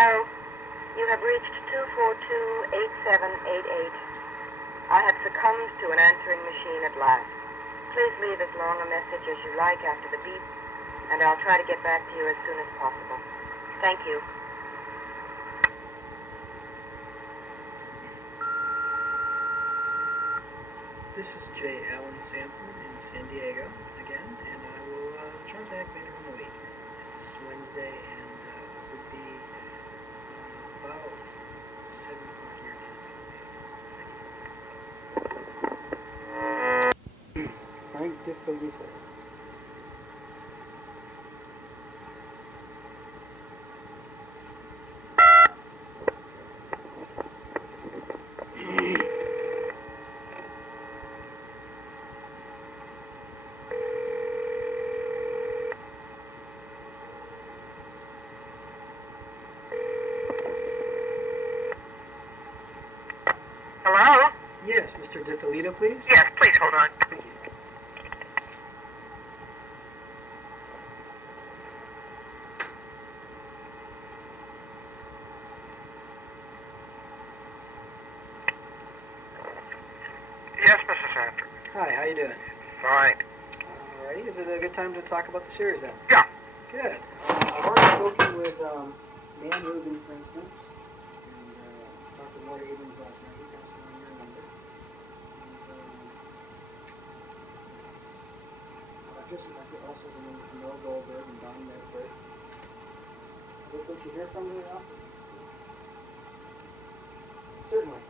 Hello. You have reached 242-8788. I have succumbed to an answering machine at last. Please leave as long a message as you like after the beep, and I'll try to get back to you as soon as possible. Thank you. This is J. Allen Sanford in San Diego again, and I will try back later in the week. It's Wednesday, and it would be about 7 o'clock your time. Frank DeFelitta. Hello? Yes, Mr. DeFelitta, please? Yes, please hold on. Thank you. Yes, Mrs. Sanford. Hi, how you doing? Fine. Alrighty, is it a good time to talk about the series then? Yeah. Good. I've already spoken with Man Rubin, for instance, and talked to Mort Abrams last night. He passed me on your number. And I guess I could also remember from Mel Goldberg and Don Medford. Don't you hear from me often? Certainly.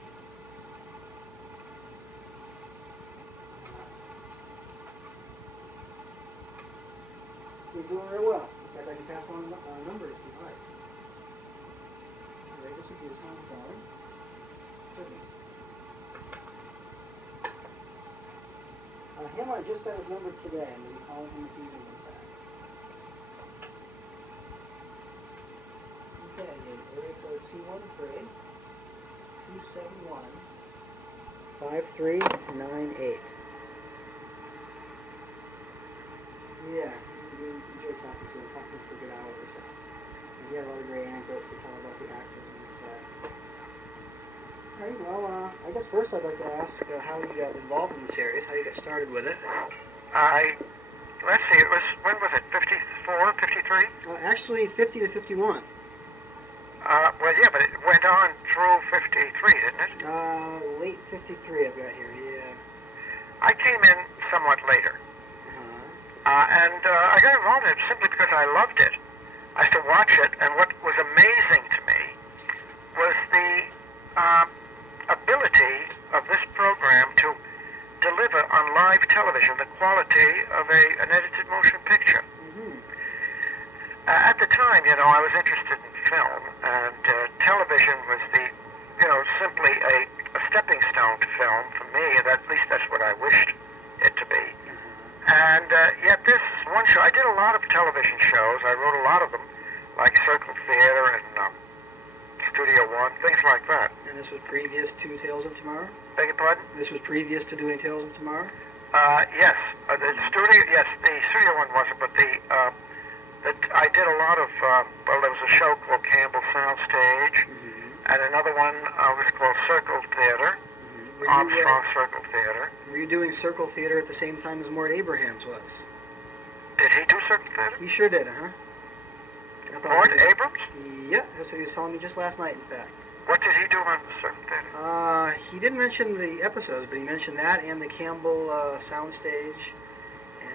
You're doing very well. In fact, I can pass on a number if you like. Alright, this would be a Tom calling. Certainly. Him, I just got his number today, and we'll be calling him this evening, in fact. Okay, area code 213-271-5398. Yeah. We enjoy talking to him, talking for a good hour or so. And we have a lot of great anecdotes to tell about the actors and the set. Alright, well, I guess first I'd like to ask how you got involved in the series, how you got started with it. Let's see, when was it, 54, 53? Actually, 50 to 51. Well, yeah, but it went on through 53, didn't it? Late 53 I've got here, yeah. I came in somewhat later. And I got involved in it simply because I loved it. I used to watch it, and what was amazing to me was the ability of this program to deliver on live television the quality of an edited motion picture. Mm-hmm. At the time, I was interested in film, and television was simply a stepping stone to film for me, and at least that's what I wished it to be. And yet this one show, I did a lot of television shows. I wrote a lot of them, like Circle Theater and Studio One, things like that. And this was previous to Tales of Tomorrow? Beg your pardon? This was previous to doing Tales of Tomorrow? Yes. The Studio One wasn't, but I did a lot of, there was a show called Campbell Soundstage, and another one was called Circle Theater, Armstrong Circle Theater. Were you doing Circle Theater at the same time as Mort Abrahams was? Did he do Circle Theater? He sure did, Mort Abrams? Yeah, that's what he was telling me just last night, in fact. What did he do on Circle Theater? He didn't mention the episodes, but he mentioned that and the Campbell Soundstage.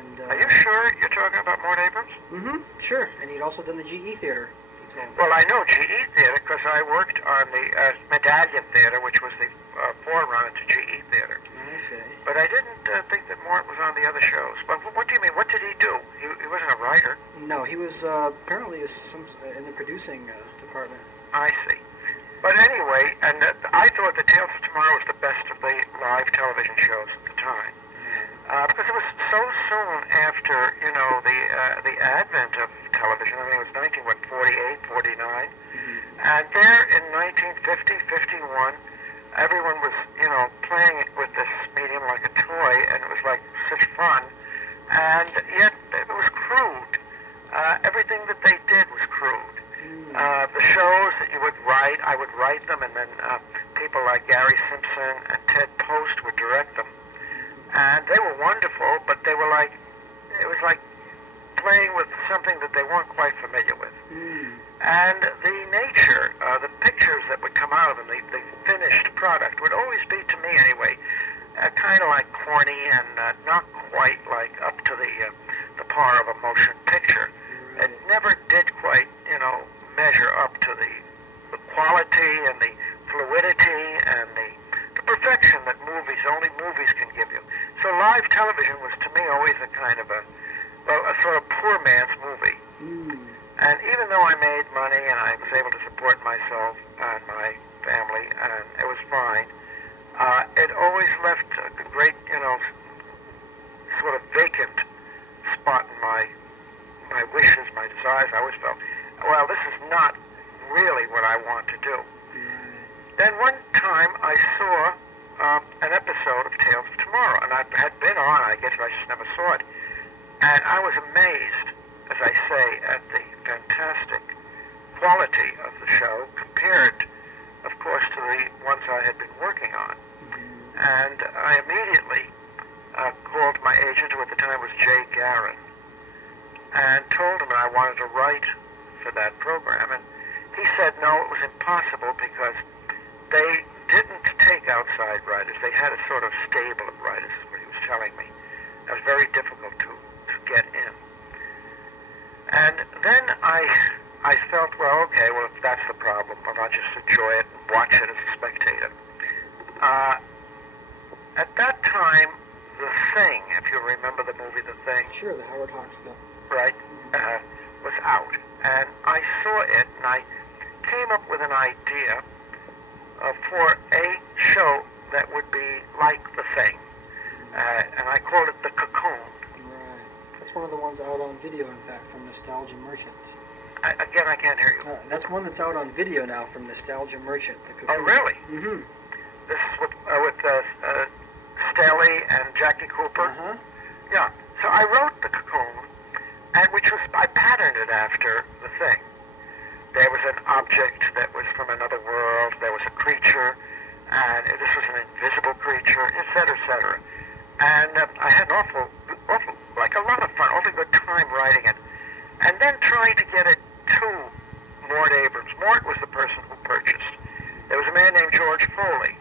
And, are you sure you're talking about Mort Abrams? Mm-hmm, sure. And he'd also done the GE Theater. Well, I know GE Theater because I worked on the Medallion Theatre, which was the forerunner to GE Theater. I see. But I didn't think that Mort was on the other shows. But what do you mean? What did he do? He wasn't a writer. No, he was apparently in the producing department. I see. But anyway, and I thought that Tales of Tomorrow was the best of the live television shows at the time. Because it was so soon after, the advent of television. I mean, it was 1948, 49. And there in 1950, 51, everyone was, playing with this medium like a toy, and it was like such fun. And yet, it was crude. Everything that they did was crude. The shows that you would write, I would write them, and then people like Gary Simpson and Ted Post would direct them. And they were wonderful, but they were like, it was like playing with something that they weren't quite familiar with. And the nature, the pictures that would come out of them, the finished product, would always be, to me anyway, kind of like corny and not quite like up to the par of a motion picture. It never did quite, measure up to the quality and the fluidity and the perfection that only movies can give you. So live television was to me always a kind of a sort of poor man's movie. And even though I made money and I was able to support myself and my family, and it was fine, it always left a great, sort of vacant spot in my wishes, my desires. I always felt, well, this is not really what I want to do. Then one time I saw an episode of Tales of Tomorrow, and I had been on, I guess I just never saw it, and I was amazed, as I say, at the fantastic quality of the show compared, of course, to the ones I had been working on. And I immediately called my agent, who at the time was Jay Garin, and told him that I wanted to write for that program. And he said no, it was impossible because they didn't take outside writers. They had a sort of stable of writers, is what he was telling me. It was very difficult to get in. And then I felt, well, okay, well, if that's the problem, well, I'll just enjoy it and watch it as a spectator. At that time, The Thing, if you remember the movie The Thing. Sure, the Howard Hawks film. Right, was out. And I saw it, and I came up with an idea for a show that would be like The Thing. And I called it The Cocoon. Right. That's one of the ones out on video, in fact, from Nostalgia Merchant. Again, I can't hear you. That's one that's out on video now from Nostalgia Merchant. The Cocoon. Oh, really? Mm-hmm. This is with Staley and Jackie Cooper? Uh-huh. Yeah. So I wrote The Cocoon, and I patterned it after The Thing. There was an object that was from another world, there was a creature, and this was an invisible creature, etc., etc. And I had a lot of fun, awfully good time writing it. And then trying to get it to Mort Abrams. Mort was the person who purchased. There was a man named George Foley,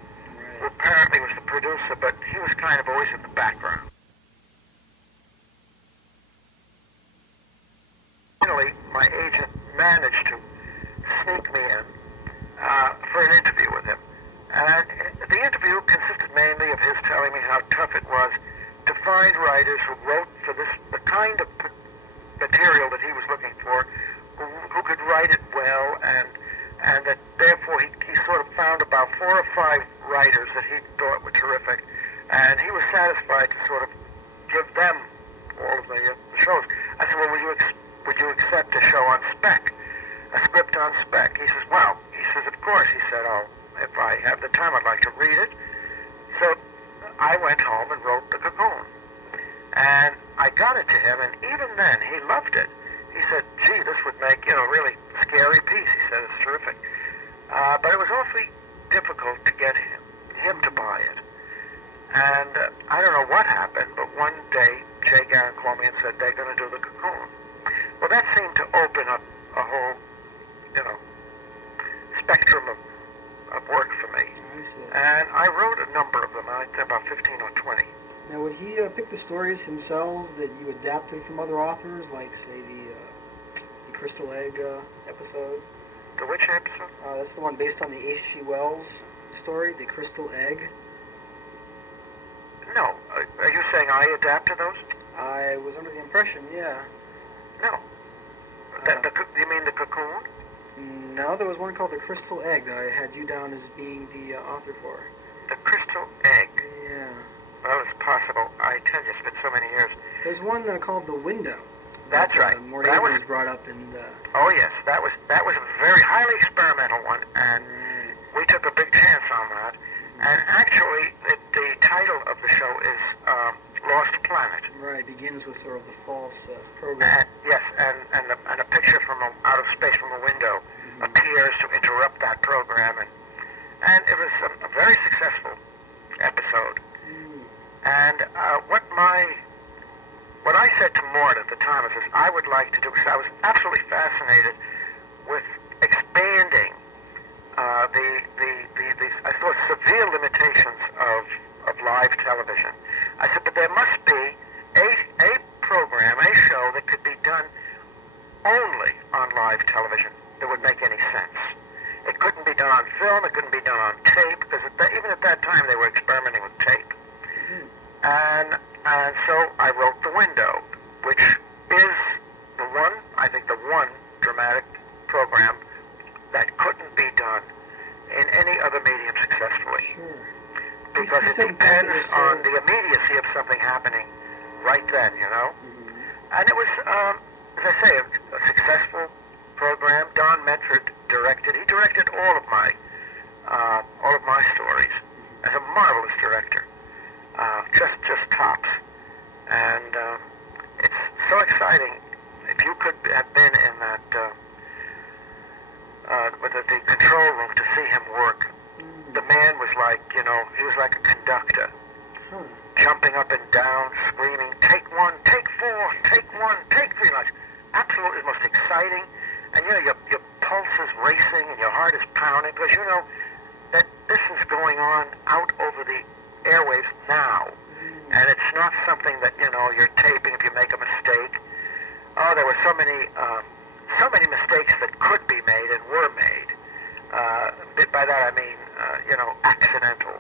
who apparently was the producer, but he was kind of always in the background. Finally, my agent managed to sneak me in for an interview with him. And the interview consisted mainly of his telling me how tough it was to find writers who wrote for the kind of material that he was looking for, who could write it well, and that therefore he sort of found about 4 or 5 writers that he thought were terrific, and he was satisfied to sort of give them all of the shows. I said, well, would you accept a show on spec, a script on spec? He says, well, of course. He said, oh, if I have the time, I'd like to read it. So I went home and wrote The Cocoon. And I got it to him, and even then, he loved it. He said, gee, this would make, really scary piece. He said, it's terrific. But it was awfully difficult to get him to buy it. And I don't know what happened, but one day, Jay Garin called me and said, they're going to do The Cocoon. Well, that seemed to open up a whole, spectrum of work for me. And I wrote a number of them, I think about 15 or 20. Now, would he pick the stories himself that you adapted from other authors, like, say, the Crystal Egg episode? The which episode? That's the one based on the H.G. Wells story, The Crystal Egg. No. Are you saying I adapted those? I was under the impression, yeah. No. You mean The Cocoon? No, there was one called The Crystal Egg that I had you down as being the author for. The Crystal Egg? Yeah. Well, it's possible. I tell you, it's been so many years. There's one called The Window. That's right. Mort Abrams brought up in the... Oh, yes. That was a very highly experimental one, and we took a big chance on that. And actually, the title of the show is Lost Planet. Right, begins with sort of the false program. Yes, and a picture from out of space from a window appears that program, and it was a very successful episode. And what I said to Mort at the time is I would like to do, because I was absolutely fascinated with expanding the I thought severe limitations of live television. I said, but there must be a program, a show that could be done only on live television that would make any sense. It couldn't be done on film, it couldn't be done on tape, because even at that time they were experimenting with tape. And so I wrote The Window, which is I think the one dramatic program that couldn't be done in any other medium successfully. Sure. Because it depends on the immediacy of something happening right then, you know? And it was, as I say, a successful program. Don Medford directed. He directed all of my stories. As a marvelous director. Just tops. And it's so exciting. If you could have been in that, with the control room to see him work, the man was like, he was like a conductor. Jumping up and down, screaming, take one, take four, take one, take three. Like, absolutely the most exciting. And your pulse is racing and your heart is pounding because you know that this is going on out over the airwaves now. And it's not something that, you're taping if you make a mistake. Oh, there were so many mistakes that could be made and were made. By that I mean, accidental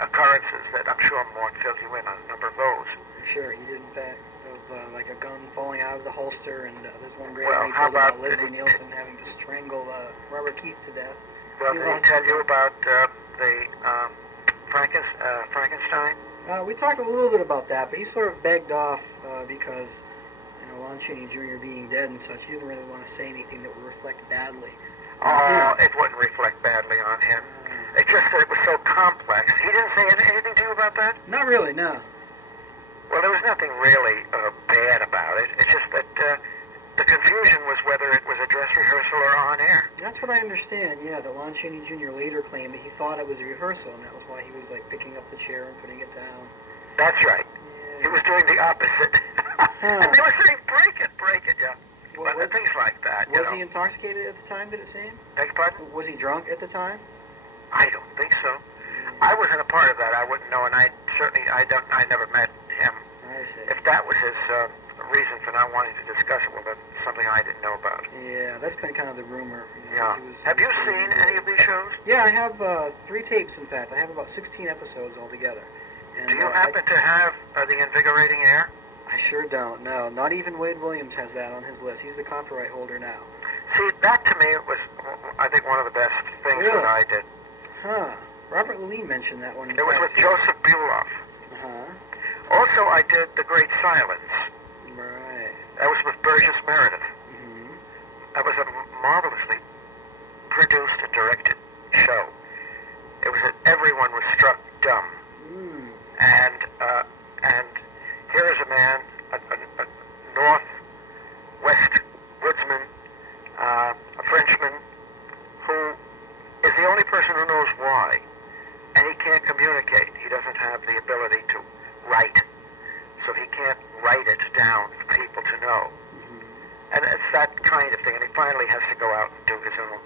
occurrences that I'm sure Mort filled you in on a number of those. Sure, he did in fact, of like a gun falling out of the holster, and there's one great one he told about Leslie Nielsen having to strangle Robert Keith to death. Well, did he tell you about the Frankenstein? We talked a little bit about that, but he sort of begged off because, Lon Chaney Jr. being dead and such, he didn't really want to say anything that would reflect badly. It wouldn't reflect badly on him. It's just that it was so complex. He didn't say anything to you about that? Not really, no. Well, there was nothing really bad about it. It's just that the confusion was whether it was a dress rehearsal or on air. That's what I understand, yeah. That Lon Chaney Jr. later claimed that he thought it was a rehearsal, and that was why he was, like, picking up the chair and putting it down. That's right. Yeah. He was doing the opposite. And they were saying, break it, yeah. Well, things like that, Was he intoxicated at the time, did it seem? Beg your pardon? Was he drunk at the time? I don't think so. I wasn't a part of that. I wouldn't know, and I never met him. I see. If that was his reason for not wanting to discuss it, well, that's something I didn't know about. Yeah, that's been kind of the rumor. Yeah. Have you seen any of these shows? Yeah, I have 3 tapes, in fact. I have about 16 episodes altogether. And, do you happen to have The Invigorating Air? I sure don't, no. Not even Wade Williams has that on his list. He's the copyright holder now. See, that to me was, I think, one of the best things that I did. Huh. Robert Lee mentioned that one. It was with Joseph Buloff. Also, I did The Great Silence. Right. That was with Burgess Meredith. That was a marvelously produced and directed show. It was that everyone was struck dumb. And here is a man, a northwest woodsman, a Frenchman, who is the only person who knows why. And he can't communicate. He doesn't have the ability to write. So he can't write it down for people to know. And it's that kind of thing. And he finally has to go out and do his own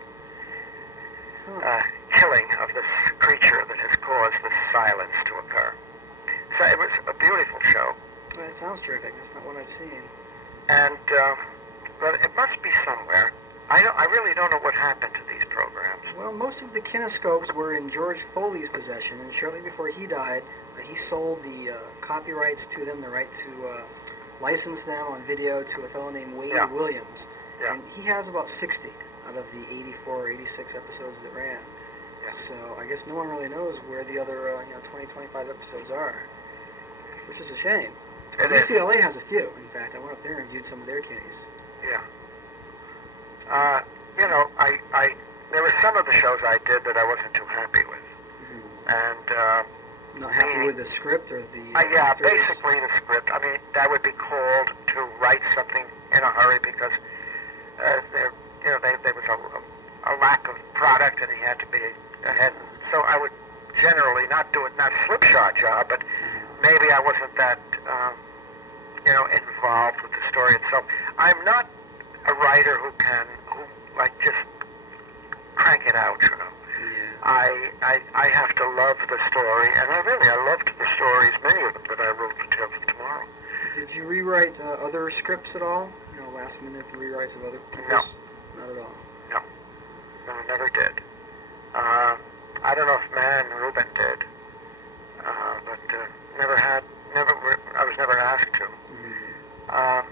killing of this creature that has caused this silence to occur. So it was a beautiful show. Well, it sounds terrific. That's not what I've seen. And but it must be somewhere. I really don't know what happened to these programs. Well, most of the kinescopes were in George Foley's possession, and shortly before he died, he sold the copyrights to them, the right to license them on video to a fellow named Wade Williams. Yeah. And he has about 60 out of the 84 or 86 episodes that ran. Yeah. So I guess no one really knows where the other 20, 25 episodes are, which is a shame. UCLA has a few. In fact, I went up there and viewed some of their kiddies. Yeah. There were some of the shows I did that I wasn't too happy with. And not happy with the script or the actors? Basically the script. I mean, that would be called to write something in a hurry because there was a lack of progress had to be ahead. So I would generally not do it, not a slipshod job, but maybe I wasn't that, involved with the story itself. I'm not a writer who just crank it out, you know. Yeah. I have to love the story, and I loved the stories, many of them that I wrote for Tales of Tomorrow. Did you rewrite other scripts at all? Last minute rewrites of other people's? No. Not at all. No, I never did. I don't know if Man Rubin did, but I was never asked to. Mm-hmm.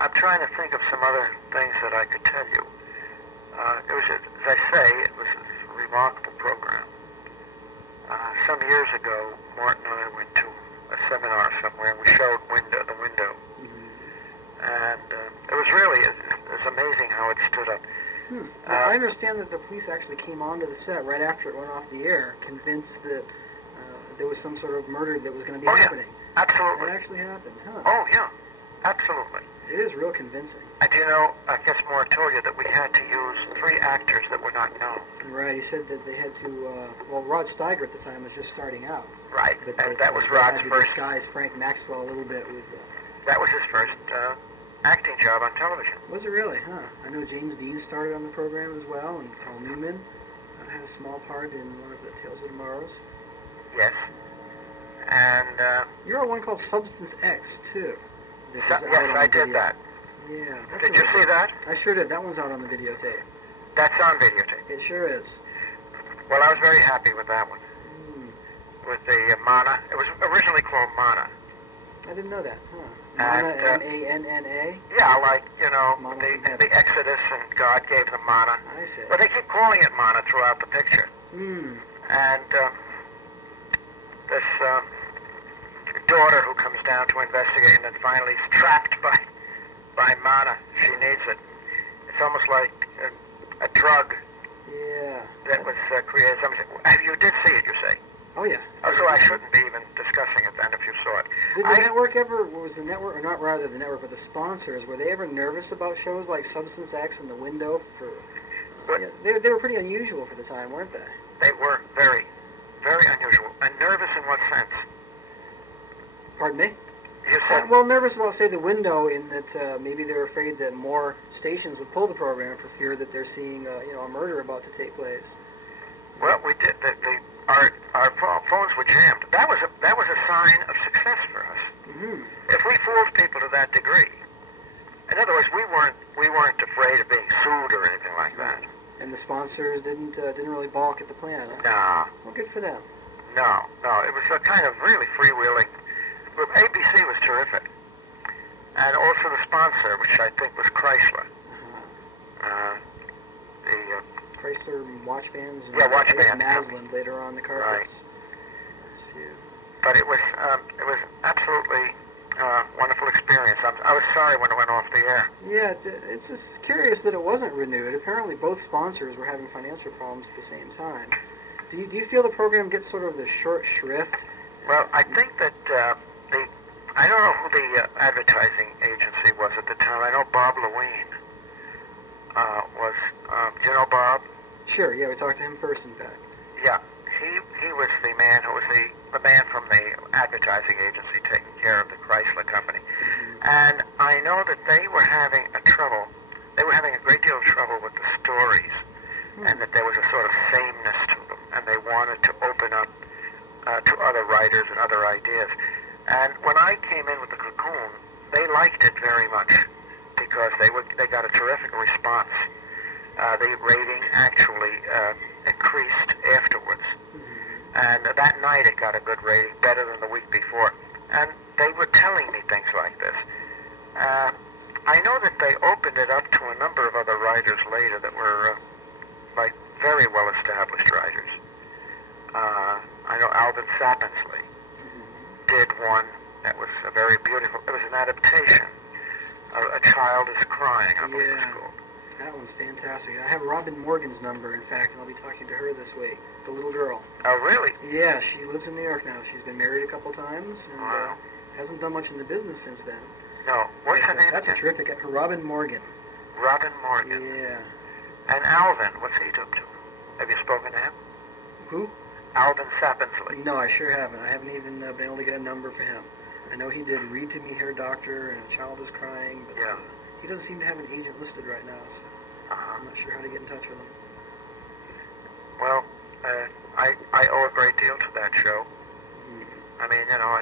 I'm trying to think of some other things that I could tell you. It was, as I say, it was a remarkable program. Some years ago, Mort and I went to a seminar somewhere, and we showed the window. Mm-hmm. And it was amazing how it stood up. Now, I understand that the police actually came onto the set right after it went off the air, convinced that there was some sort of murder that was going to be happening. Yeah, absolutely. It actually happened, huh? Oh, yeah, absolutely. It is real convincing. And I guess Mort told you that we had to use 3 actors that were not known. Right, he said that they had to, Rod Steiger at the time was just starting out. Right, But and that was they Rod's had to first. disguise Frank Maxwell a little bit with... That was his first acting job on television. Was it really, huh? I know James Dean started on the program as well, and Paul Newman had a small part in one of the Tales of Tomorrow's. Yes. And... You're on one called Substance X, too. yes, I did that. Yeah. Did you see that? I sure did. That one's out on the videotape. That's on videotape. It sure is. Well, I was very happy with that one. With the Mana. It was originally called Mana. I didn't know that, huh? And, Mana, M-A-N-N-A? Yeah, like, Mana the Exodus and God gave them Mana. I see. Well, they keep calling it Mana throughout the picture. And this daughter who comes down to investigate and then finally is trapped by Mana. She needs it. It's almost like a drug that was created. You did see it, you say? Oh, yeah. Oh, so I shouldn't be even discussing it then if you saw it. Did the network ever, was the network, or not rather the network, but the sponsors, were they ever nervous about shows like Substance X and The Window? They were pretty unusual for the time, weren't they? They were very, very unusual. And nervous in what sense? Pardon me? You said... well, nervous about, say, The Window, in that maybe they're afraid that more stations would pull the program for fear that they're seeing, a murder about to take place. Well, we did. Our phones were jammed. That was a sign of success for us. Mm-hmm. If we fooled people to that degree, in other words, we weren't afraid of being sued or anything like that. And the sponsors didn't really balk at the plan. Huh? No. Well, good for them. No. It was a kind of really freewheeling. ABC was terrific, and also the sponsor, which I think was Chrysler. Chrysler watch bands. And watch bands. Maslin later on the carpets. Right. But it was absolutely wonderful experience. I was sorry when it went off the air. Yeah, it's just curious that it wasn't renewed. Apparently, both sponsors were having financial problems at the same time. Do you feel the program gets sort of the short shrift? Well, I think that I don't know who the advertising agency was at the time. I know Bob Lewine was. Do you know Bob? Sure. Yeah, we talked to him first, in fact. Yeah, he was the man who was the man from the advertising agency taking care of the Chrysler company, and I know that they were having a great deal of trouble with the stories, and that there was a sort of sameness to them, and they wanted to open up to other writers and other ideas. And when I came in with the Cocoon, they liked it very much because they got a terrific response. The rating actually increased afterwards. And that night it got a good rating, better than the week before. And they were telling me things like this. I know that they opened it up to a number of other writers later that were like very well-established writers. I know Alvin Sapensley did one that was very beautiful. It was an adaptation of A Child is Crying, I believe it's called. That one's fantastic. I have Robin Morgan's number, in fact, and I'll be talking to her this week. The little girl. Oh, really? Yeah, she lives in New York now. She's been married a couple times, and hasn't done much in the business since then. No. What's her name? That's a terrific... Robin Morgan. Robin Morgan. Yeah. And Alvin, what's he up to? Have you spoken to him? Who? Alvin Sappinsley. No, I sure haven't. I haven't even been able to get a number for him. I know he did Read to Me, Hair Doctor, and A Child is Crying, but Yeah. he doesn't seem to have an agent listed right now, so I'm not sure how to get in touch with him. Well, I owe a great deal to that show. I mean, you know,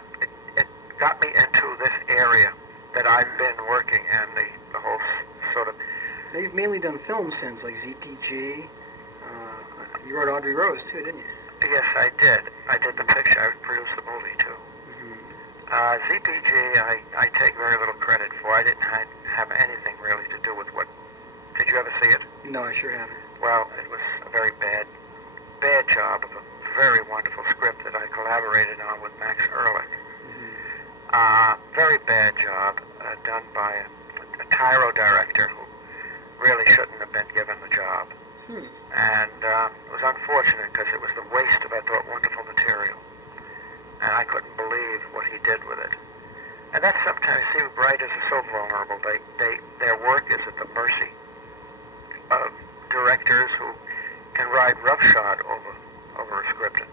it got me into this area that I've been working in, the whole sort of... Now, you've mainly done films since, like ZPG. You wrote Audrey Rose, too, didn't you? Yes, I did. I did the picture. I produced the movie, too. ZPG, I take very little credit for. I didn't have anything really to do with what... Did you ever see it? No, I sure haven't. Well, it was a very bad job of a very wonderful script that I collaborated on with Max Ehrlich. Very bad job done by a tyro director who really shouldn't have been given the job. And it was unfortunate because it was the waste of, I thought, wonderful material. And I couldn't believe what he did with it. And that's sometimes, see, writers are so vulnerable. Their work is at the mercy of directors who can ride roughshod over a script and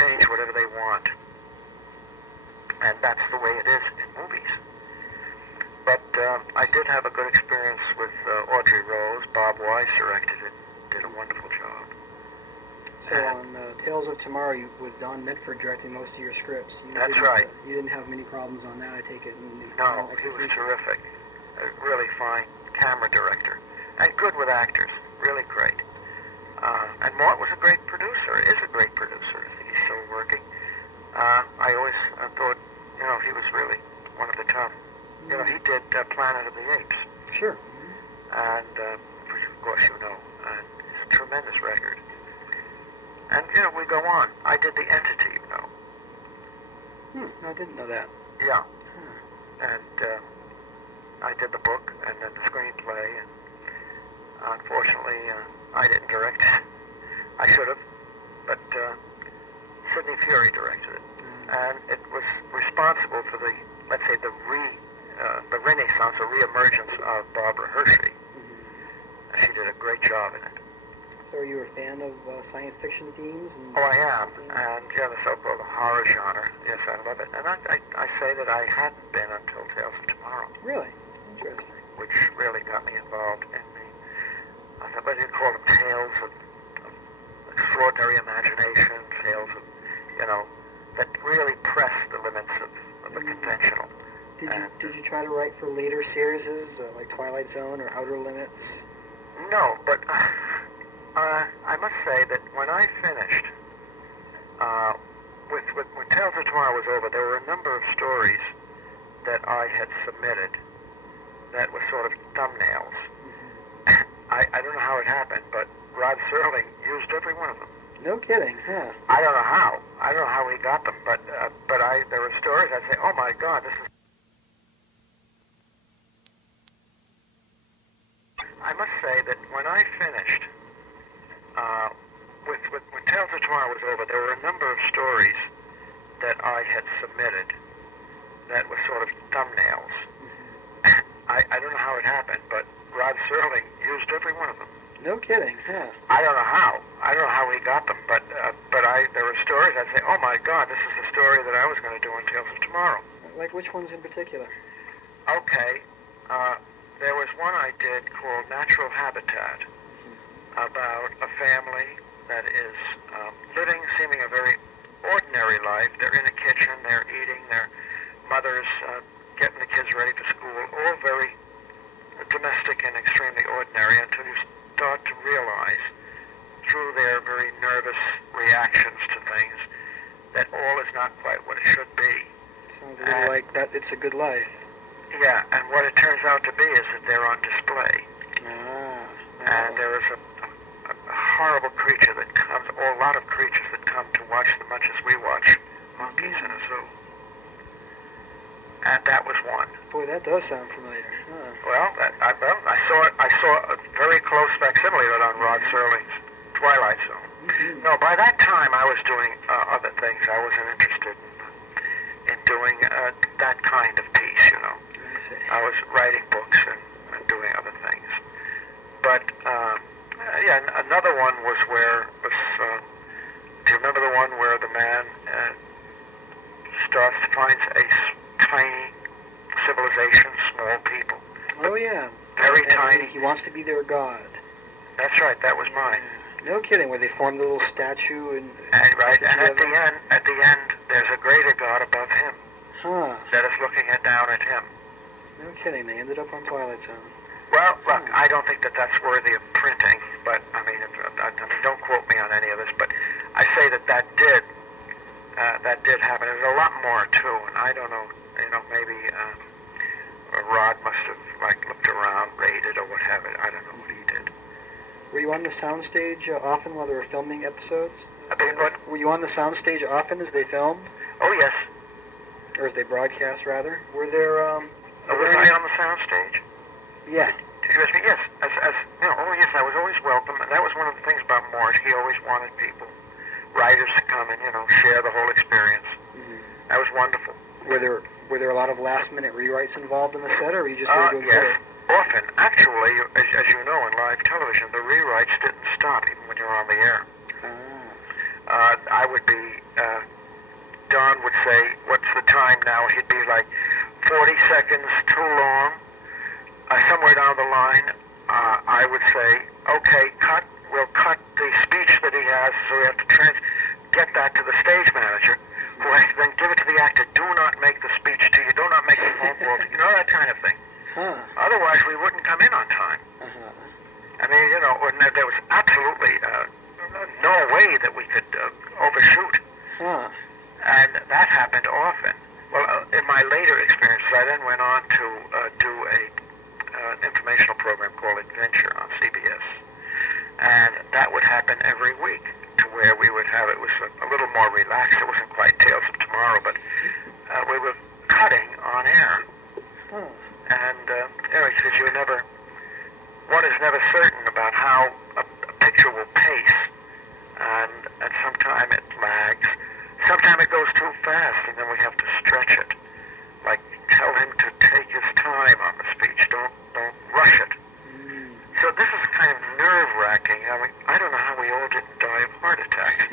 change whatever they want. And that's the way it is in movies. But I did have a good experience with Audrey Rose. Bob Wise directed it, did a wonderful job. So on Tales of Tomorrow, with Don Medford directing most of your scripts, that's right. You didn't have many problems on that, I take it. No, he was terrific. A really fine camera director. And good with actors. Really great. And Mort was a great producer, is a great producer. I think he's still working. I always thought, you know, he was really one of the top. You know, he did Planet of the Apes. Sure. And, of course, you know, and it's a tremendous record. And, you know, we go on. I did The Entity, you know. I didn't know that. Yeah. And I did the book and then the screenplay, and unfortunately, I didn't direct it. I should have, but Sidney Fury directed it. And it was responsible for the, let's say, the renaissance or reemergence of Barbara Hershey. She did a great job in it. So are you a fan of science fiction themes? Oh, I am. And, yeah, the so-called horror genre. Yes, I love it. And I say that I hadn't been until Tales of Tomorrow. Really? Interesting. Which really got me involved in what do you call them, tales of extraordinary imagination, tales of, you know, that really press the limits of the conventional. Did you try to write for later series, like Twilight Zone or Outer Limits? No, but I must say that when I finished, when Tales of Tomorrow was over, there were a number of stories that I had submitted that were sort of thumbnails. I don't know how it happened, but Rod Serling used every one of them. No kidding, huh? I don't know how. I don't know how he got them, but there were stories I'd say, oh my God, this is... I must say that when I finished, when Tales of Tomorrow was over, there were a number of stories that I had submitted that were sort of thumbnails. I don't know how it happened, but Rod Serling used every one of them. No kidding, huh? I don't know how. I don't know how he got them, but there were stories I'd say, oh my God, this is the story that I was going to do in Tales of Tomorrow. Like which ones in particular? Okay. There was one I did called Natural Habitat, about a family that is living, seeming a very ordinary life. They're in a kitchen, they're eating, their mother's getting the kids ready for school, all very domestic and extremely ordinary, until you start to realize through their very nervous reactions to things that all is not quite what it should be. Sounds a little like that. It's a Good Life. Yeah, and what it turns out to be is that they're on display. And there is a horrible creature that comes, or a lot of creatures that come to watch them much as we watch monkeys in a zoo. And that was one. Boy, that does sound familiar. Well, I saw a very close facsimile of it on Rod Serling's Twilight Zone. No, by that time I was doing other things. I wasn't interested in doing that kind of piece, you know. I was writing books and doing other things. But, yeah, another one was where civilization, small people. Oh, yeah. Very And tiny. He wants to be their god. That's right, that was mine. No kidding, where they formed a little statue and... And at the end, there's a greater God above him Huh. that is looking down at him. No kidding, they ended up on Twilight Zone. Well, look, I don't think that that's worthy of printing, but I mean, don't quote me on any of this, but I say that did happen. There's a lot more too, and I don't know, maybe Rod must have looked around, raided, or what have it. I don't know what he did. Were you on the soundstage often while they were filming episodes? I mean, what? Were you on the soundstage often as they filmed? Oh yes. Or as they broadcast, rather? Were there, was I on the soundstage? Yeah. Did you ask me? Yes. Yes, I was always welcome, and that was one of the things about Mort. He always wanted people, writers, to come and, share the whole experience. Mm-hmm. That was wonderful. Were there a lot of last-minute rewrites involved in the set, or were you just there to enjoy yes. it? Often. Actually, as you know, in live television, the rewrites didn't stop even when you're on the air. I would be, Don would say, what's the time now? He'd be like 40 seconds too long. Somewhere down the line, I would say, okay, cut. We'll cut the speech that he has, so we have to get that to the stage manager, who has to then give it to the actor. Do not make the speech to you. Do not make the phone call. That kind of thing. Huh. Otherwise, we wouldn't come in on time. I mean, there was absolutely no way that we could overshoot. Huh. And that happened often. Well, in my later experiences, I then went on to do an informational program called Adventure on CBS. And that would happen every week, to where we would have, it was a little more relaxed. It wasn't quite Tales of Tomorrow, but we were cutting on air. Huh. And, because one is never certain about how a picture will pace. And sometimes it lags. Sometimes it goes too fast, and then we have to stretch it. Like, tell him to take his time on the speech. Don't rush it. So this is kind of nerve-wracking. I don't know how we all didn't die of heart attacks.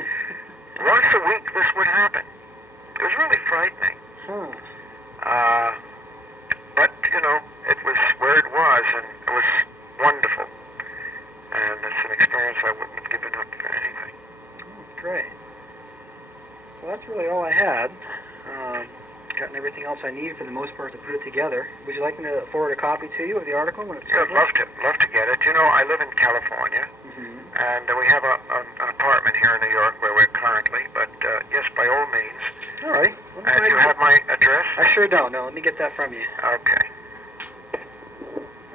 Once a week, this would happen. It was really frightening. But, it was where it was, and it was wonderful. And it's an experience I wouldn't have given up for anything. Great. Well, that's really all I had. Gotten everything else I need for the most part to put it together. Would you like me to forward a copy to you of the article when it's published? I'd love to get it. I live in California, and we have an apartment here in New York where we're currently, but yes, by all means. All right. And do you have my address? I sure don't. No, let me get that from you. Okay.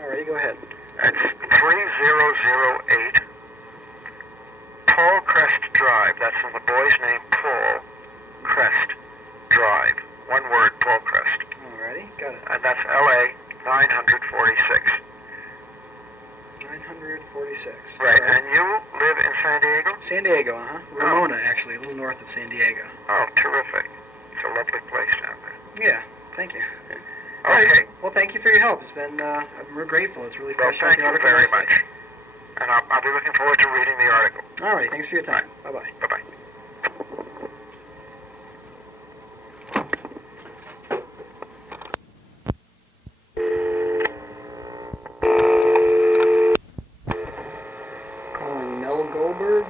All righty, go ahead. It's 3008 Paul Crest Drive. That's in the boy's name, Paul Crest Drive. One word, Paul Crest. Alrighty, got it. And that's LA 946. 946. Right, and you live in San Diego? San Diego, Ramona, actually, a little north of San Diego. Oh, terrific. It's a lovely place down there. Yeah, thank you. Okay. Right. Well, thank you for your help. It's been, we're grateful. It's really fresh out the article. Thank you very much. And I'll be looking forward to reading the article. All right, thanks for your time. Bye-bye. Bye-bye. Calling Mel Goldberg,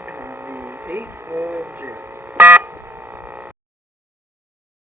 the 8th of June.